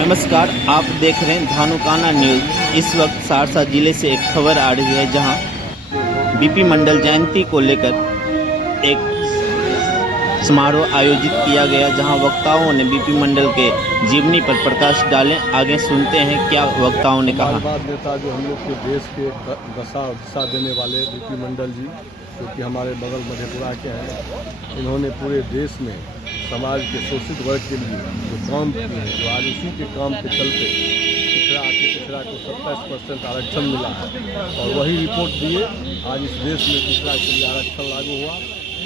नमस्कार, आप देख रहे हैं धानुकाना न्यूज़। इस वक्त सहरसा जिले से एक खबर आ रही है जहां बीपी मंडल जयंती को लेकर एक समारोह आयोजित किया गया, जहां वक्ताओं ने बीपी मंडल के जीवनी पर प्रकाश डाले। आगे सुनते हैं क्या वक्ताओं ने कहा। नेता जो हम लोग के देश के दशा और दिशा देने वाले बीपी मंडल जी, जो कि हमारे बगल मधेपुरा के हैं, इन्होंने पूरे देश में समाज के शोषित वर्ग के लिए जो काम किए हैं, जो आज इसी के काम के चलते पिछड़ा को 27% आरक्षण मिला है और वही रिपोर्ट दिए आज इस देश में पिछड़ा के लिए आरक्षण लागू हुआ।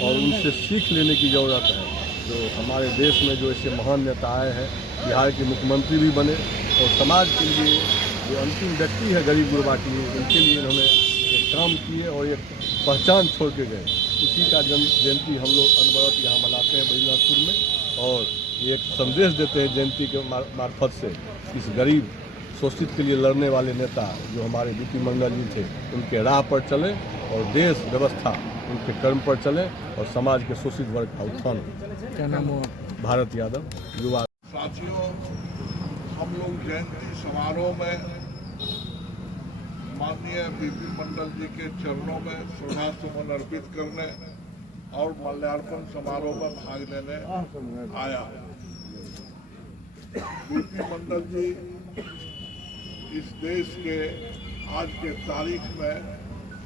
और उनसे सीख लेने की ज़रूरत है। जो हमारे देश में जो ऐसे महान नेता आए हैं, बिहार के मुख्यमंत्री भी बने और समाज के लिए जो अंतिम व्यक्ति है गरीब गुरबा के लिए, उनके लिए इन्होंने एक काम किए और एक पहचान छोड़ के गए। उसी का जयंती हम लोग अनवरत यहाँ मनाते हैं बैजनाथपुर में और एक संदेश देते हैं जयंती के मार्फत से इस गरीब शोषित के लिए लड़ने वाले नेता जो हमारे बीपी मंडल जी थे, उनके राह पर चले और देश व्यवस्था उनके कर्म पर चले और समाज के शोषित वर्ग का उत्थान। क्या नाम हो? भारत यादव, युवा। साथियों, हम लोग जयंती समारोह में माननीय बीपी मंडल जी के चरणों में श्रद्धा सुमन अर्पित करने और माल्यार्पण समारोह में भाग लेने आया। बीपी मंडल जी इस देश के आज के तारीख में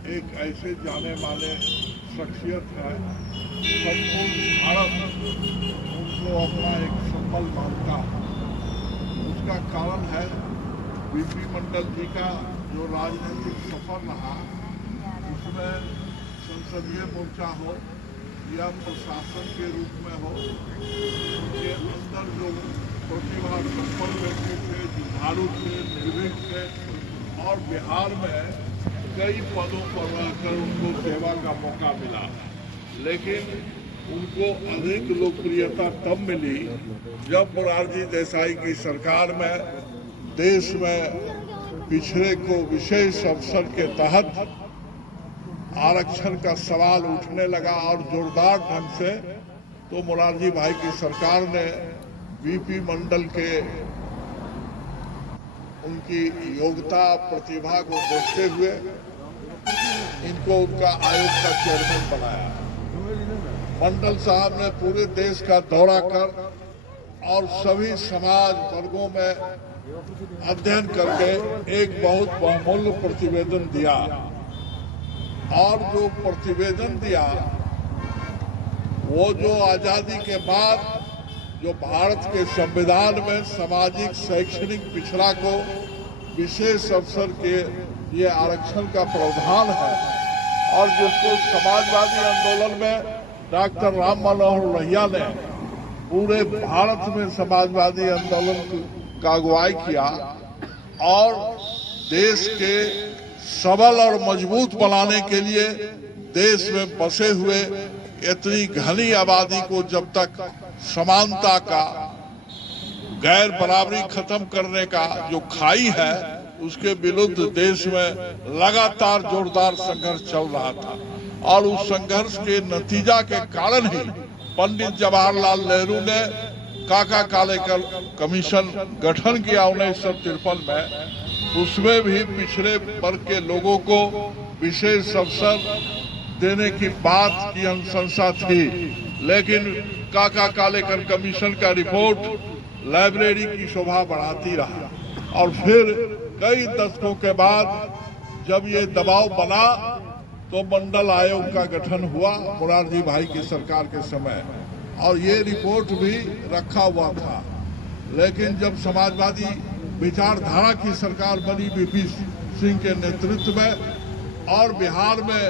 एक ऐसे जाने माने शख्सियत है, संपूर्ण भारत उनको अपना एक संबल मानता है। उसका कारण है बीपी मंडल जी का जो राजनीतिक सफर रहा, उसमें संसदीय मोर्चा हो या प्रशासन के रूप में हो, उनके अंदर जो प्रतिभा संपन्न व्यक्ति थे, जुझारू थे, निर्भीक थे और बिहार में कई पदों पर रहकर उनको सेवा का मौका मिला। लेकिन उनको अधिक लोकप्रियता तब मिली जब मोरारजी देसाई की सरकार में देश में पिछड़े को विशेष अवसर के तहत आरक्षण का सवाल उठने लगा और जोरदार ढंग से। तो मोरारजी भाई की सरकार ने बीपी मंडल के उनकी योग्यता प्रतिभा को देखते हुए इनको उनका आयोग का चेयरमैन बनाया। मंडल साहब ने पूरे देश का दौरा कर और सभी समाज वर्गों में अध्ययन करके एक बहुत बहुमूल्य प्रतिवेदन दिया और जो प्रतिवेदन दिया वो जो आजादी के बाद जो भारत के संविधान में सामाजिक शैक्षणिक पिछड़ा को विशेष अवसर के ये आरक्षण का प्रावधान है और जिसको समाजवादी आंदोलन में डॉक्टर राम मनोहर लोहिया ने पूरे भारत में समाजवादी आंदोलन का अगुवाई किया और देश के सबल और मजबूत बनाने के लिए देश में बसे हुए इतनी घनी आबादी को जब तक समानता का गैर बराबरी खत्म करने का जो खाई है, उसके विरुद्ध देश में लगातार जोरदार संघर्ष चल रहा था। और उस संघर्ष के नतीजा के कारण ही पंडित जवाहरलाल नेहरू ने काका कालेकर कमीशन गठन किया 1953 में। उसमें भी पिछड़े वर्ग के लोगों को विशेष अवसर देने की बात की अनुशंसा थी, लेकिन काका कालेकर कमीशन का रिपोर्ट लाइब्रेरी की शोभा बढ़ाती रहा। और फिर कई दशकों के बाद जब ये दबाव बना तो मंडल आयोग का गठन हुआ मोरारजी भाई की सरकार के समय और ये रिपोर्ट भी रखा हुआ था। लेकिन जब समाजवादी विचारधारा की सरकार बनी बीपी सिंह के नेतृत्व में और बिहार में